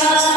Jesus.